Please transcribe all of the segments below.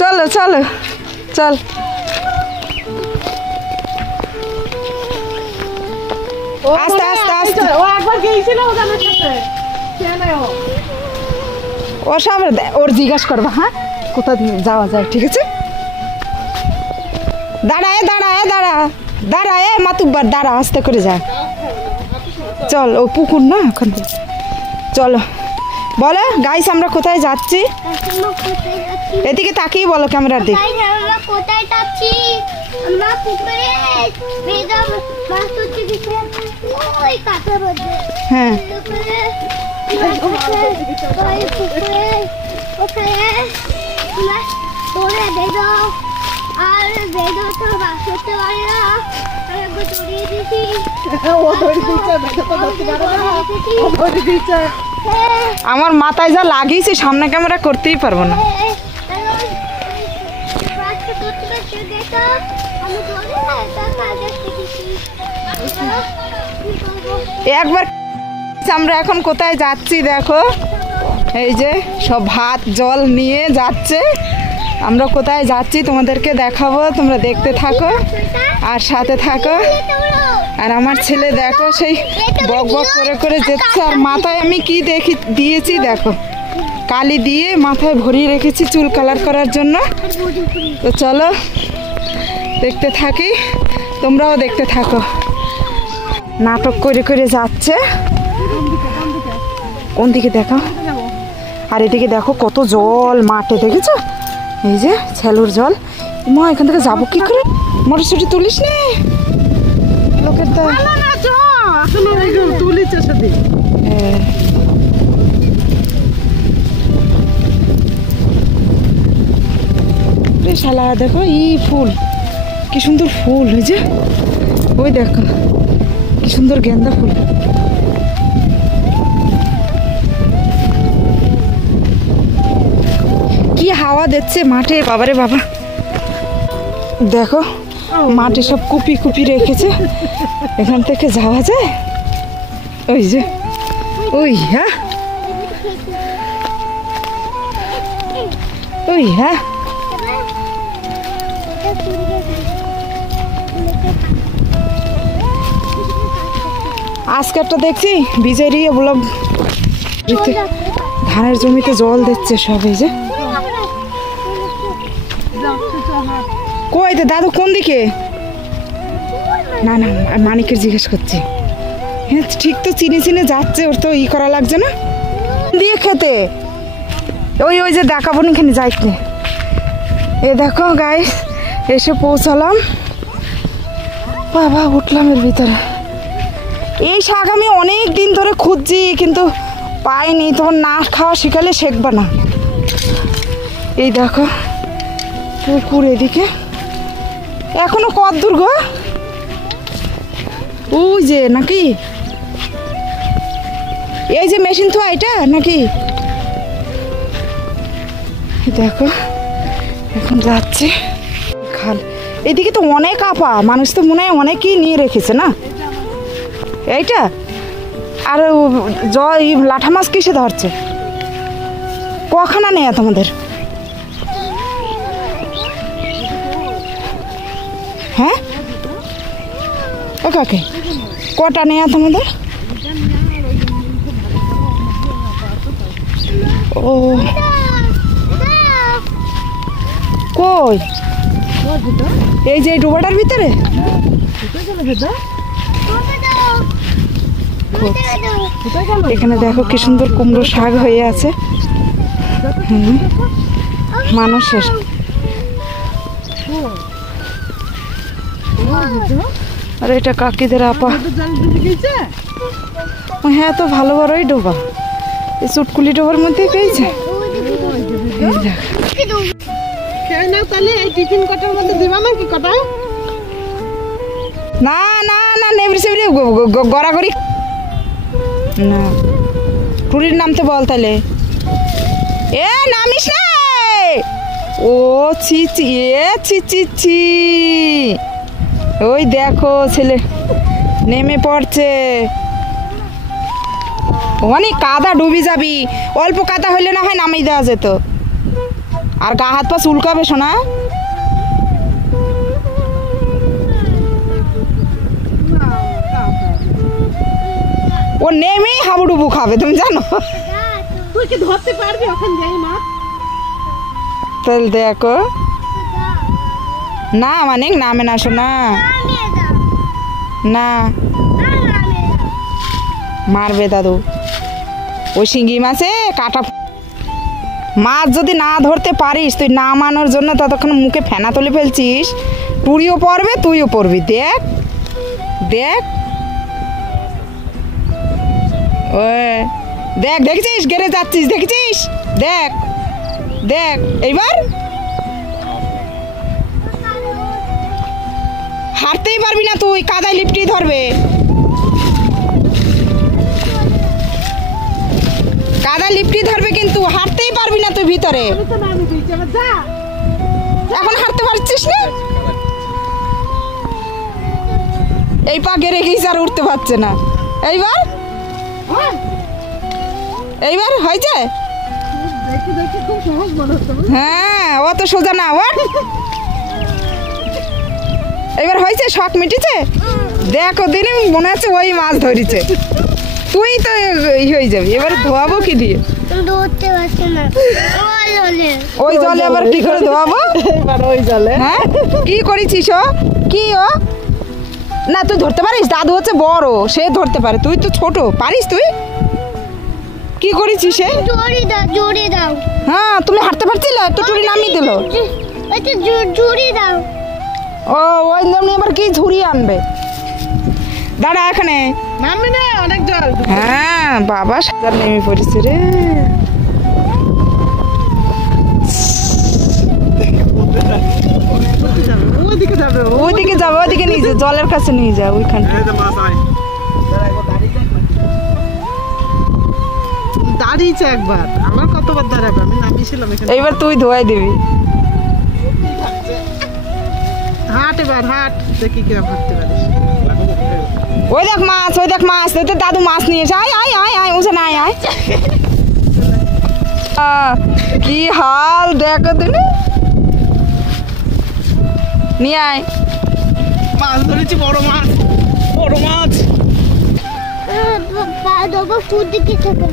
চলো চলো চল। আস্তে আস্তে আস্তে। ও সব ওর জিজ্ঞাসা করবা, হ্যাঁ কোথা দিয়ে যাওয়া যায়, ঠিক আছে? দাঁড়ায় দাঁড়ায় দাঁড়া দাঁড়ায় মাতুব্বার দাঁড়া, আস্তে করে যা। চল, ও পুকুর না ওখান থেকে। চলো বলো গাইস আমরা কোথায় যাচ্ছি? এদিকে তাকিয়ে বলো ক্যামেরার দিকে। আমরা কোথায় যাচ্ছি? আমরা পুকুরে ভেজা মাছ ধরতে গেছি, ওই কাঁটার মধ্যে। হ্যাঁ পুকুরে ওখানে তোরে ভেজা, আর ভেজা তো মাছ ধরতে পারি না, আর একবার দড়িয়ে দিয়েছি। আমার মাথায় যা লাগিয়েছে সামনে ক্যামেরা করতেই পারবো না। একবার আমরা এখন কোথায় যাচ্ছি দেখো, এই যে সব ভাত জল নিয়ে যাচ্ছে। আমরা কোথায় যাচ্ছি তোমাদেরকে দেখাবো, তোমরা দেখতে থাকো আর সাথে থাকো। আর আমার ছেলে দেখো সেই বক বক করে করে যাচ্ছে। আর মাথায় আমি কি দিয়েছি দেখো, কালি দিয়ে মাথায় ভরিয়ে রেখেছি চুল কালার করার জন্য। তো চলো দেখতে থাকি, তোমরাও দেখতে থাকো। নাটক করে করে যাচ্ছে। কোন দিকে দেখো? আর এদিকে দেখো কত জল মাঠে, দেখেছো? এই যে ছেলুর জল। মা এখান থেকে যাবো কি করে? মটরশুটি তুলিস নে লোকের তো শালা দেখো ই ফুল, কি সুন্দর ফুল হয়েছে। ওই দেখো কি সুন্দর গেন্দা ফুল। কি হাওয়া দিচ্ছে মাঠে, বাবারে বাবা। দেখো মাঠে সব কুপি কুপি রেখেছে, এখান থেকে যাওয়া যায়? ওই যে ওই, হ্যাঁ ওই, হ্যাঁ আজকে একটা দেখছি বিজেরি ব্লগ, ধানের জমিতে জল দিচ্ছে সব। এই যে কই তো দাদু কোন দিকে? না না মানিকের জিজ্ঞেস করছি। হ্যাঁ ঠিক তো, চিনে চিনে যাচ্ছে, ওর তো ই করা লাগছে না দিয়ে খেতে। ওই ওই যে দেখাবো না এখানে যাইতে। এ দেখো গাইস এসে পৌঁছালাম। বাবা উঠলাম এর ভিতরে। এই শাক আমি অনেক দিন ধরে খুঁজছি কিন্তু পাইনি। তোমার না খাওয়া শিখালে শেখবা না। এই দেখো পুকুর এদিকে, এখনো কত দূর গো? ওই যে নাকি এই যে মেশিন তো এটা নাকি? দেখো এখন যাচ্ছে খাল। এদিকে তো অনেক আপা মানুষ, তো মনে হয় অনেকেই নিয়ে রেখেছে না এইটা। আর লাঠা মাছ কিসে ধরছে? কখানা নেই তোমাদের? হ্যাঁ ও কাকে কটা নেই তোমাদের? ও কই এই যে ডোবাটার ভিতরে? এখানে দেখো কি সুন্দর কুমড়ো শাক হয়ে আছে। মানুষের আর এটা কাকিদের আপা। হ্যাঁ তো ভালো বড়ই ডোবা, এই চুটকুলি ডোবার মধ্যে পেয়েছে। না না না নেবরি সেবরি গড়াগড়ি না, টুরির নামতে বল তাহলে। এ নামিস না। ও ছি ছি, এ ছি ছি ছি। ওই দেখো ছেলে নেমে পড়ছে। অনেক কাদা ডুবি যাবি, অল্প কাদা হইলে না হয় নামিয়ে দেওয়া যেত। আর গা হাত পা চুলকাবে শোনা। ও নেমেই হাবুডুবু খাবে, তুমি জানো। তুই কি ধরতে পারবি ওখান যাই মাছ? তাহলে দেখো না মানে নামে না শোনা, না মারবে দাদু। ওই শিঙ্গি মাছে কাটা মাছ যদি না ধরতে পারিস, তুই না মানোর জন্য ততক্ষণ মুখে ফেনা তুলে ফেলছিস, টুরিও পড়বে তুইও পড়বি। দেখ দেখ দেখ, দেখছিস গেড়ে যাচ্ছিস, দেখছিস? দেখ দেখ এইবার হাঁটতেই পারবি না তুই, কাদায় লিপটি ধরবে। কাদা লিপটি ধরবে কিন্তু হাঁটতেই পারবি না তুই ভিতরে। এখন হাঁটতে পারছিস না, এই পা গেড়ে গিয়েছে আর উঠতে পারছে না। এইবার এইবার হয়েছে। হ্যাঁ অত সোজা না, এবার হয়েছে, শখ মিটেছে। দেখো দিনই মনে হচ্ছে ওই মাছ ধরেছে, তুই তো হয়ে যাবি। এবার ধোয়াবো কি দিয়ে? ওই জলে আবার কি করে ধোয়াবো? ওই জলে হ্যাঁ কি করেছিস? ও কি ও না তুই ধরতে পারিস? দাদু হচ্ছে বড়, সে ধরতে পারে, তুই তো ছোট, পারিস তুই? কি করেছিস সে? জোরে দাও। হ্যাঁ তুমি হাঁটতে পারছিলে, একটু টুরি নামিয়ে দিল। জোরে দাও। ও ওই জন্য এবার কি ঝুড়ি আনবে? দাঁড়া এখানে নামবি না, অনেক জল। হ্যাঁ বাবা সাঁতার নেমে পড়েছে রে। ওইদিকে যাবে ওইদিকে যাবো, ওইদিকে নিয়ে যা, জলের কাছে নিয়ে যা ওইখানটা। দাঁড়িয়েছে একবার, আমার কতবার দাঁড়াবে, আমি নামিয়েছিলাম এখানে। এইবার তুই ধোয়াই দিবি। হাট এবার হাট, দেখি কিরম হাঁটতে পারিস। ওই দেখ মাছ, ওই দেখ মাছ, তোর দাদু মাছ নিয়েছে। আয় আয় আয় আয়, উঠে না আয়। কি হাল দেখো তুমি, নিয়ে আয়। মাছ ধরেছি, বড় মাছ, বড় মাছ। পা দেবো ফুট দিকে থেকে।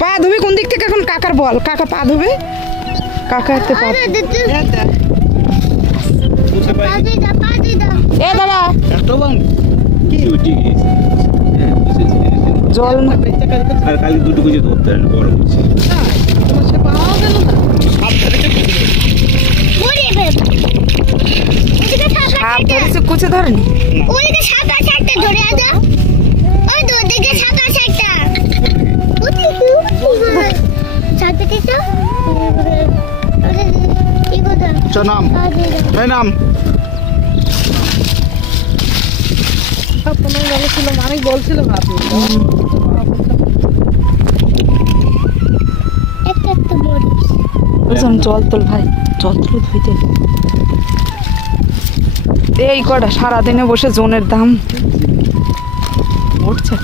পা ধুবি কোন দিক থেকে? এখন কাকার বল, কাকা পা ধুবে, কাকা হাতে পা। এ দাদা জল না, আর কালি দুটো কুচি ধরতে হয়, বড় কুচি। সে পাওয়া গেল না। সাপ ধরেছে, কুচে ধরেনি। ওইদিকে সাপ আছে একটা, ধরে আজা। ওই তো ওদিকে সাপ আছে একটা। সাপ দেখেছো? কি কথা? নাম এই নাম তোমার বলেছিল, অনেক বলছিল ভাবি। একটা একটা মরিচ। বুঝলাম, জল তোল ভাই, জল তুলে ধুইতে। এই কটা সারাদিনে বসে জোনের দাম উঠছে।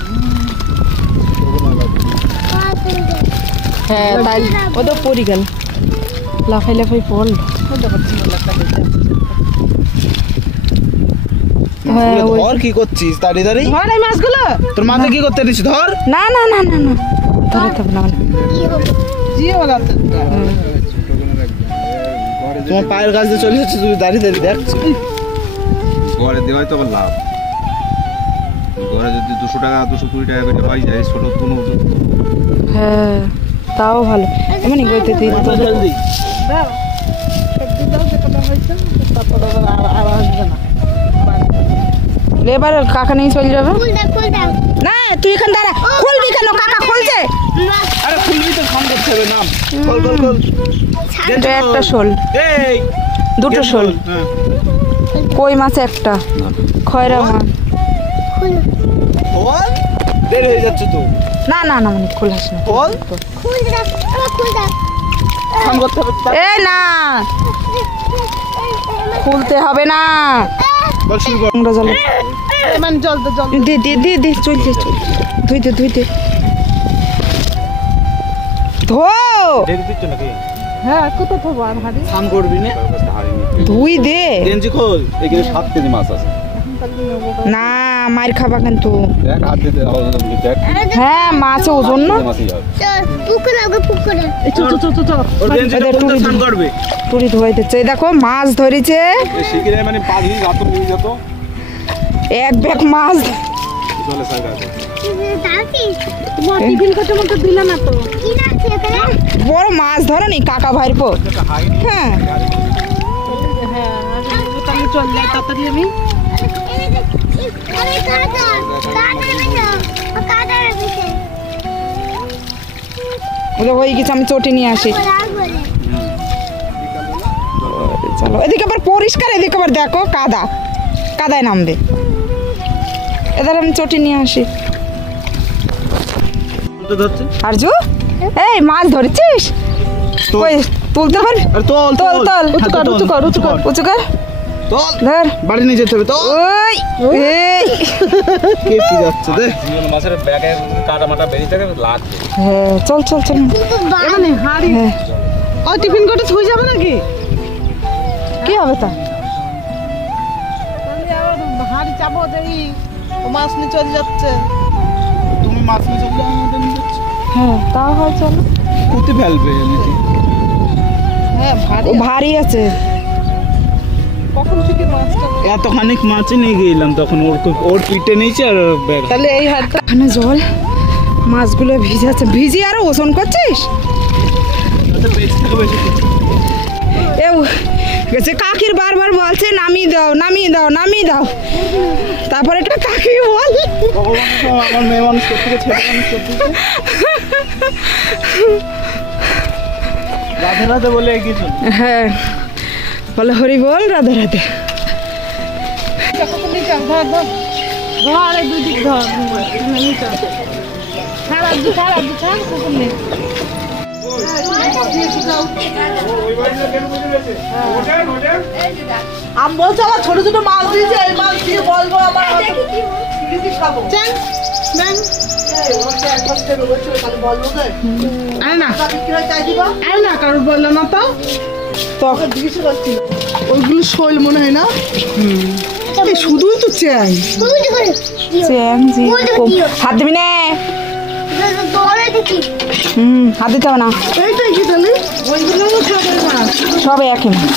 হ্যাঁ তাই ও তো পড়ি গেল, লাফাই লাফাই পড়ল। হ্যাঁ ওই ধর, কি করছিস দাঁড়িয়ে দাঁড়িয়ে? ধর এই মাছগুলো। তোর মাথায় কি করতে দিস? ধর। না না না না না, ধরাতে হবে না। জিও লাগাতে। তোমার পায়ের কাছে চলে যাচ্ছে, তুমি দাঁড়িয়ে দাঁড়িয়ে দেখছো। ঘরে দেওয়াই তো আবার লাভ। ঘরে যদি 200 টাকা 220 টাকা করে পাই যায়, ছোট কোনো। হ্যাঁ তাও ভালো, এমনি গইতে দিই। দাও সবজি দাও, যেটা হয়েছে তারপর আর আসবে না। এবার কাকা নিয়ে চলে যাবে। ফুল দাও। না তুই এখান দাঁড়া, খুলবি কেন? কাকা খুলছে। আরে খুলবি তো, ফোন করতে হবে। নাম খোল খোল খোল। এটা একটা শোল, এই দুটো শোল, হ্যাঁ কই মাছ একটা, খয়রা মাছ। খোল, দেরি হয়ে যাচ্ছে তো। না না না মানে খোলাস না। খোল, ফুল দাও। ফুল দাও। ফোন করতে হবে। এ না খুলতে হবে না। বল শুরু কর। নোংরা জলে মানে জল তো জল। দে দে দে দে, চলছে চলছে, ধুইতে ধুইতে। ধো দেখে দিচ্ছ নাকি হ্যাঁ কোথা তো আর হাড়ি স্নান করবি না ধুই দে গেঞ্জি খোল এখানে 7 কেজি মাছ আছে না মার খাবা কিন্তু দেখ হাত দিতে দেখ হ্যাঁ মাছ ওজন না মাছই হবে পুকুরে আগে পুকুরে ওর গেঞ্জিটা এদের কোনটা টুরি স্নান করবে টুরি ধোয়াই দিচ্ছে এই দেখো মাছ ধরেছে এই শিগগিরই মানে পা দিয়ে রাত নিয়ে যেত এক ব্যাগ মাছ চলে সাইড আছে তাকি তোমার টিফিন করতে মতো দিলে না তো কি নাচছে এখানে বড় মাছ ধরো নি কাকা ভাইয়ের পো হ্যাঁ হ্যাঁ আমি চল যাই তাড়াতাড়ি আমি আরে কাটা রেখেছে ওদের হয়ে গেছে আমি চটি নিয়ে আসি বলে চলো এদিকে আবার পরিষ্কার এদিকে আবার দেখো কাদা কাদায় নামবে এদের আমি চটি নিয়ে আসি তো ধরছে আরজু এই মাছ ধরেছিস কই তুলতে পার আর তোল তোল তোল উঁচু কর উঁচু কর উঁচু কর তোল ধর বাড়ি নিয়ে যেতে হবে তো ওই এই কে কি যাচ্ছে দে মাছের ব্যাগে কাটা মাটা বেরিয়ে থাকে লাগবে হ্যাঁ চল চল চল মানে হাড়ি হ্যাঁ ও টিফিন করতে থুই যাবে নাকি কি হবে তা তাহলে আবার হাড়ি চাপো দেই ও মাছ নিয়ে চলে যাচ্ছে তুমি মাছ নিয়ে চলে যাও আমাদের নিয়ে যাচ্ছে হ্যাঁ তাও হয় চলো কুতে ফেলবে এমনিতে হ্যাঁ ভারী ও ভারী আছে কখন থেকে মাছটা এতখানি মাছই নিয়ে গেলাম তখন ওর পিঠে নিয়েছে আর ব্যাগ তাহলে এই হাড়টা এখানে জল মাছগুলো ভিজাচ্ছে ভিজি আরো ওজন করছিস এও গেছে কাকির বারবার বলছে নামিয়ে দাও নামিয়ে দাও নামিয়ে দাও তারপরে একটা কাকি বল আমার মেয়ে মানুষ করতে ছেলে মানুষ করতে রাধে রাধে বলে কিছু হ্যাঁ বলে হরি বল রাধে রাধে কখন দিকে ধর ধর ধর এই দুই দিক ধর নিচে ছাড় আর ছাড় কখন নেই আমি বলছি আমার ছোট ছোট মাছ দিয়েছে এই মাছ দিয়ে বলবো আমার খাবো আরে না কারোর বললো না তো তখন ওইগুলো শৈল মনে হয় না শুধুই তো চ্যাং চ্যাং জি হাত দিবি না দৌড়ে দেখি হাত দিতে হবে না এইটাই কি তাহলে ওইগুলো খাবার মাছ সব একই মাছ